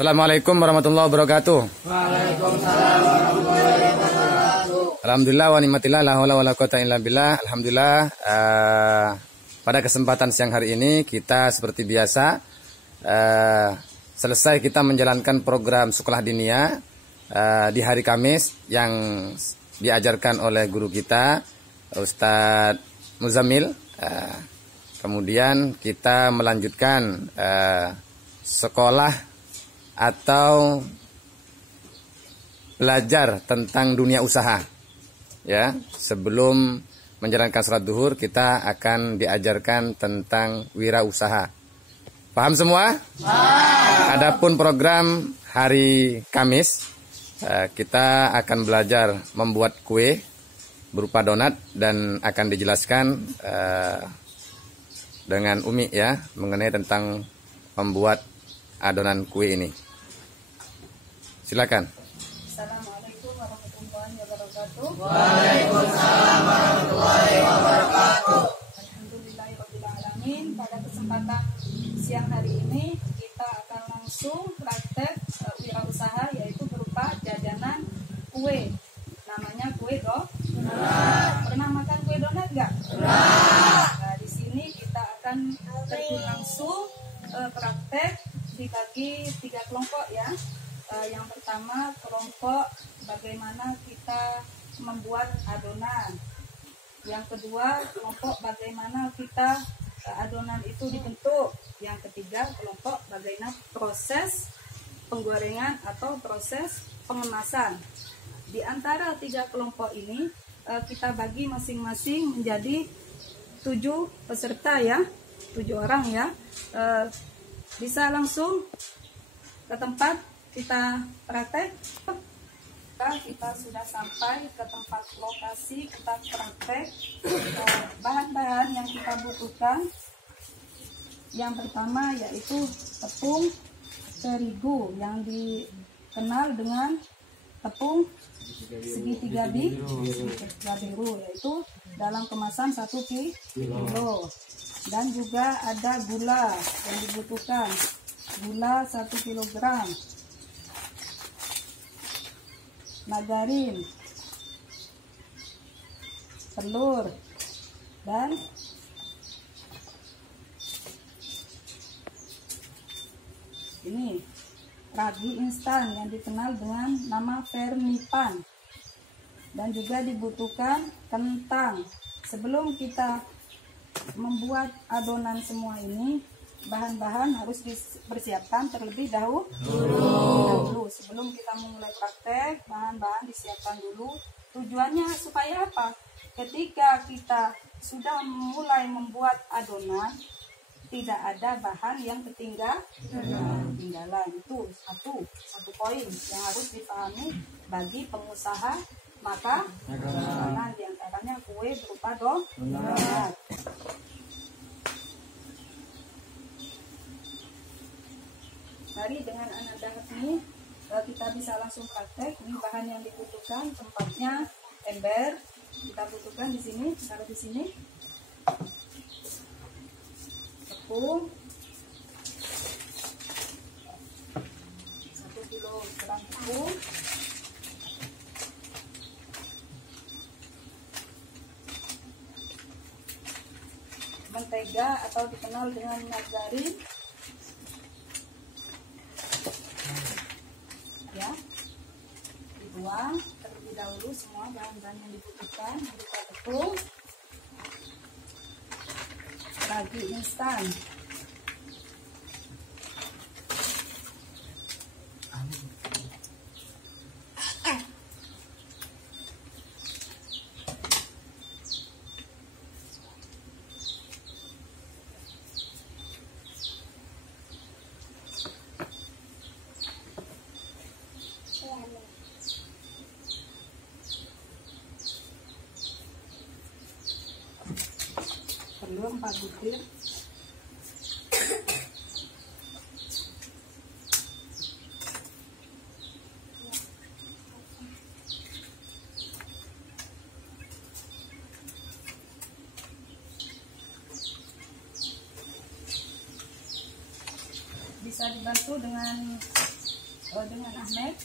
Assalamualaikum warahmatullahi wabarakatuh. Waalaikumsalam warahmatullahi wabarakatuh. Alhamdulillah wa ni'matillah la haula wala quwata illa billah. Alhamdulillah, pada kesempatan siang hari ini kita seperti biasa selesai kita menjalankan program sekolah diniyah di hari Kamis yang diajarkan oleh guru kita Ustadz Muzamil. Kemudian kita melanjutkan sekolah atau belajar tentang dunia usaha. Ya, sebelum menjalankan sholat duhur kita akan diajarkan tentang wirausaha. Paham semua? Adapun program hari Kamis, kita akan belajar membuat kue berupa donat dan akan dijelaskan dengan Umi ya mengenai tentang membuat adonan kue ini. Silakan. Assalamualaikum warahmatullahi wabarakatuh. Waalaikumsalam warahmatullahi wabarakatuh. Alhamdulillahirabbil alamin. Pada kesempatan siang hari ini kita akan langsung praktek wirausaha, yaitu berupa jajanan kue. Namanya kue donat. Pernah makan kue donat nggak? Pernah. Nah, di sini kita akan terjun langsung praktek dibagi 3 kelompok ya. Yang pertama kelompok bagaimana kita membuat adonan. Yang kedua kelompok bagaimana kita adonan itu dibentuk. Yang ketiga kelompok bagaimana proses penggorengan atau proses pengemasan. Di antara 3 kelompok ini kita bagi masing-masing menjadi 7 peserta ya, 7 orang ya. Bisa langsung ke tempat kita praktek. Kita sudah sampai ke tempat lokasi kita praktek. Bahan-bahan yang kita butuhkan yang pertama yaitu tepung terigu yang dikenal dengan tepung segitiga biru, yaitu dalam kemasan 1 kilo. Dan juga ada gula yang dibutuhkan, gula 1 kilogram, margarin, telur, dan ini ragi instan yang dikenal dengan nama Vermipan. Dan juga dibutuhkan kentang. Sebelum kita membuat adonan semua ini, bahan-bahan harus dipersiapkan terlebih dahulu. Sebelum kita memulai praktek, bahan-bahan disiapkan dulu. Tujuannya supaya apa? Ketika kita sudah mulai membuat adonan, tidak ada bahan yang ketinggalan. Itu satu poin yang harus dipahami bagi pengusaha maka adonan, diantaranya kue berupa donat. Mari dengan anak dahat ini kita bisa langsung praktek. Ini bahan yang dibutuhkan, tempatnya ember. Kita butuhkan di sini, taruh di sini. Tepung 1 kilogram tepung. Mentega atau dikenal dengan margarin ya, dibuang terlebih dahulu semua bahan-bahan yang dibutuhkan berupa tepung, ragi instan, telur 4 butir, bisa dibantu dengan dengan Ahmed.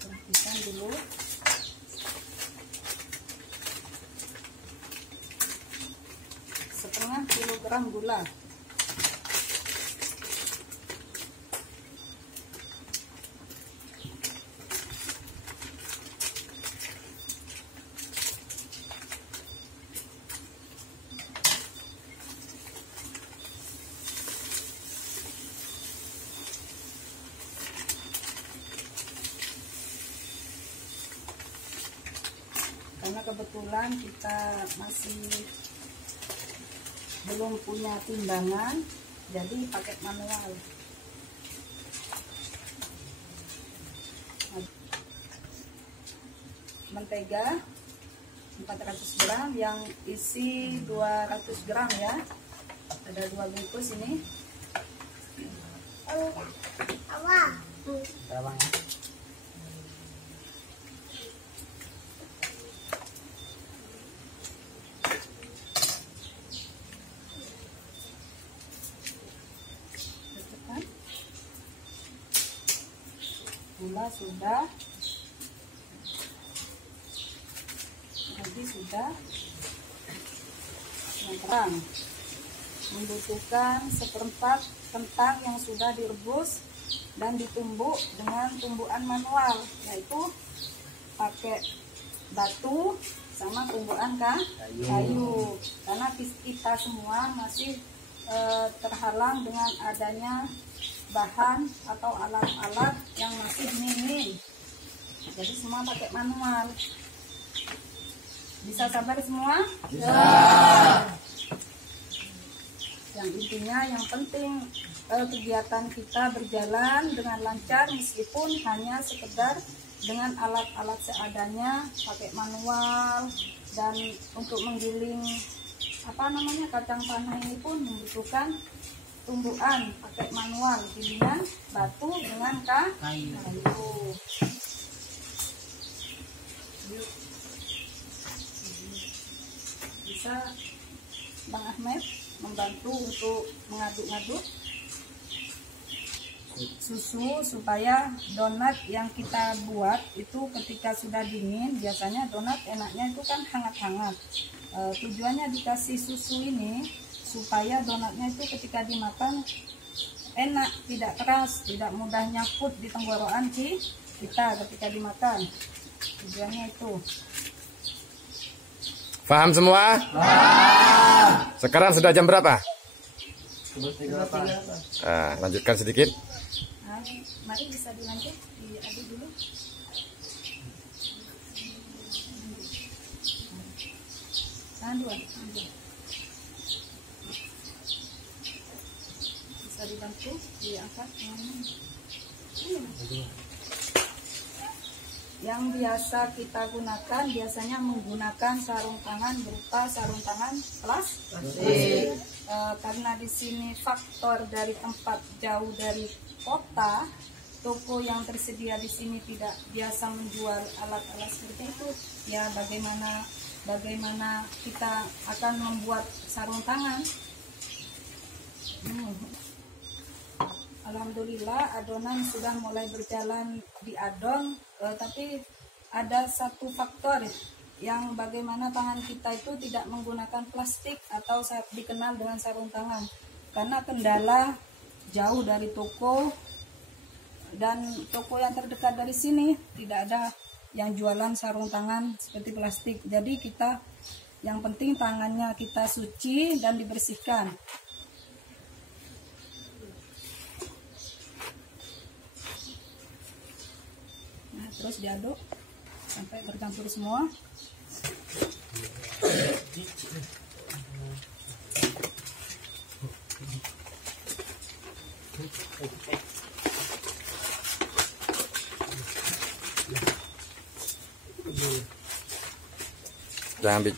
Perhatikan dulu. Setengah kilogram gula. Karena kebetulan kita masih belum punya timbangan, jadi pakai manual. Mentega 400 gram yang isi 200 gram ya. Ada 2 bungkus ini. Gula sudah, lagi sudah. Yang terang membutuhkan 1/4 kentang yang sudah direbus dan ditumbuk dengan tumbukan manual, yaitu pakai batu sama tumbukan kayu. Karena kita semua masih terhalang dengan adanya bahan atau alat-alat yang masih minim, jadi semua pakai manual. Bisa sabar semua? Bisa. Yang intinya yang penting kegiatan kita berjalan dengan lancar, meskipun hanya sekedar dengan alat-alat seadanya, pakai manual. Dan untuk menggiling kacang tanah ini pun membutuhkan tumbukan, pakai manual, gilingan batu dengan kayu. Bisa Bang Ahmed membantu untuk mengaduk-aduk susu supaya donat yang kita buat itu ketika sudah dingin. Biasanya donat enaknya itu kan hangat-hangat. Tujuannya dikasih susu ini supaya donatnya itu ketika dimakan enak, tidak keras, tidak mudah nyangkut di tenggorokan kita ketika dimakan. Tujuannya itu. Paham semua? Paham. Sekarang sudah jam berapa? 3:38. Lanjutkan sedikit. Mari bisa dilanjut, diaduk dulu. Dua. Bisa dibantu, diangkat. Yang biasa kita gunakan biasanya menggunakan sarung tangan berupa sarung tangan plastik. Karena di sini faktor dari tempat jauh dari kota, toko yang tersedia di sini tidak biasa menjual alat-alat seperti itu. Ya bagaimana kita akan membuat sarung tangan? Alhamdulillah adonan sudah mulai berjalan diadon, tapi ada satu faktor yang bagaimana tangan kita itu tidak menggunakan plastik atau dikenal dengan sarung tangan, karena kendala jauh dari toko, dan toko yang terdekat dari sini tidak ada yang jualan sarung tangan seperti plastik. Jadi kita yang penting tangannya kita suci dan dibersihkan. Nah, terus diaduk sampai bercampur semua. Jangan ambil.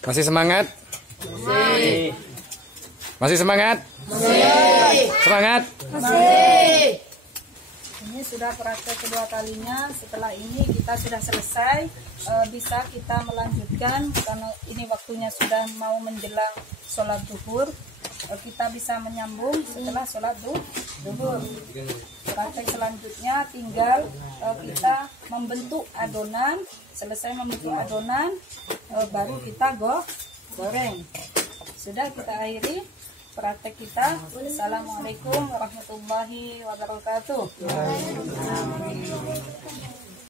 Masih semangat? Masih semangat? Semangat? Ini sudah praktek kedua kalinya. Setelah ini kita sudah selesai. Bisa kita melanjutkan karena ini waktunya sudah mau menjelang sholat zuhur. Kita bisa menyambung setelah sholat zuhur. Praktek selanjutnya tinggal kita membentuk adonan. Selesai membentuk adonan, baru kita goreng. Sudah, kita akhiri praktek kita. Assalamualaikum warahmatullahi wabarakatuh.